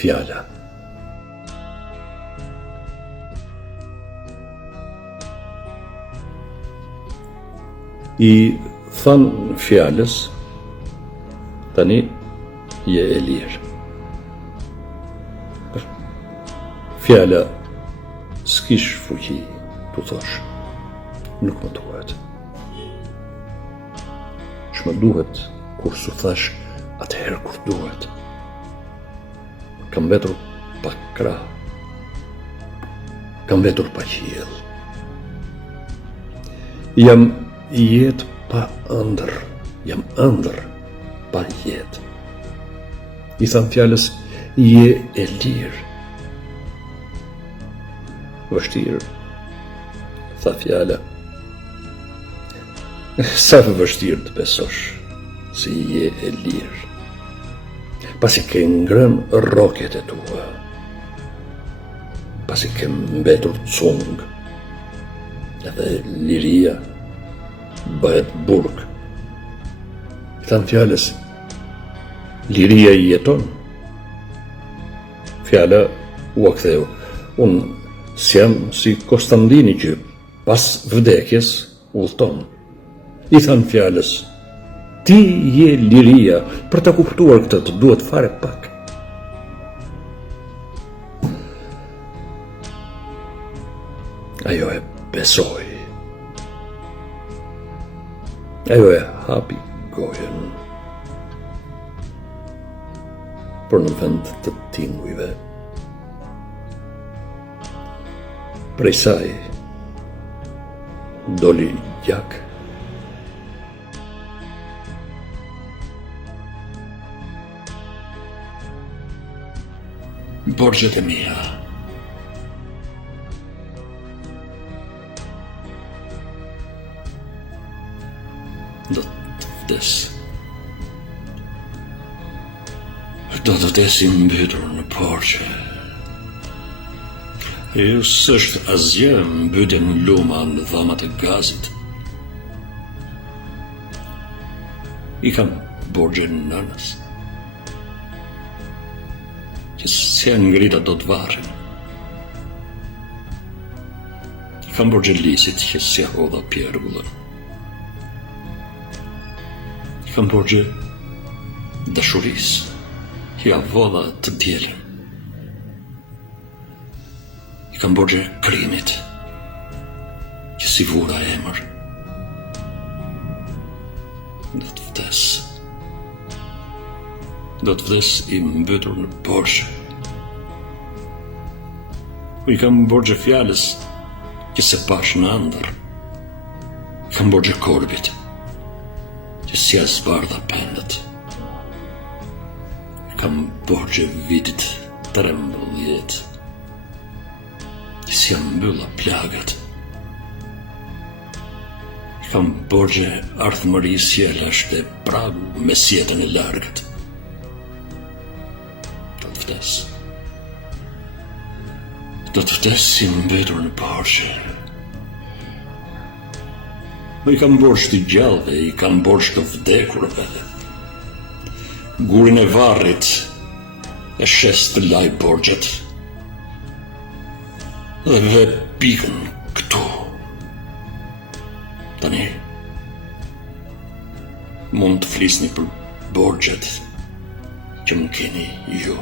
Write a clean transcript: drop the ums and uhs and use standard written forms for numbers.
fjala. I than fjalës, tani je e lirë. Fjala s'kish fuqi, tu thosh, nuk më duhet. Shmë duhet kur su thash atëherë kur duhet. Kam vetur pa krah, kam vetur pa qiell. Jam jetë pa ëndër, jam ëndër pa jetë. I than fjalës, je e lirë. Vështirë, tha fjala. Sa vështirë të besosh se je e lirë, pasi ke ngrënë rroket e tua, pasi ke mbetur cung, edhe liria bëhet burg. I than fjalës, liria i jeton. Fjala u aktheu, unë s'jam si Konstantini që pas vdekjes udhton. I than fjalës, ti je liria, për ta kuptuar këtë të duhet fare pak. Ajo e besoi. Ajo e hapi gojen. Por në vend të tingujve, prej saj doli gjak. Borxhet e mia. Do të vdes. Do të vdesi mbytur në borxhe. Jo s'është asgjë mbytjen luma në dhamat e gazit. I kam borxhe nënës, që se ngrita do të varren. I kam borxhe lisit që se hodha pjergullën. I kam borxhe dashurisë, që ja vodha të dielin. I kam borxhe krimit, që si vura emër. Do të vdes. Do të vdes i mbytur në borxhe. I kam borxhe fjalës, që se pash në ëndër. I kam borxhe korbit, që si as bardha pendët. I kam borxhe vitit 13, që si jam mbylla plagat. I kam borxhe ardhmërisë sjellësh dhe pragu me sjetën e largët. Do të vdes. Do të vdes si mbetur në borxhe. I kam borxh të gjallëve, i kam borxh të vdekurve. Gurin e varrit e shes të laj borxhet. Dhe pikën këtu. Tani mund të flisni për borxhet që më keni ju.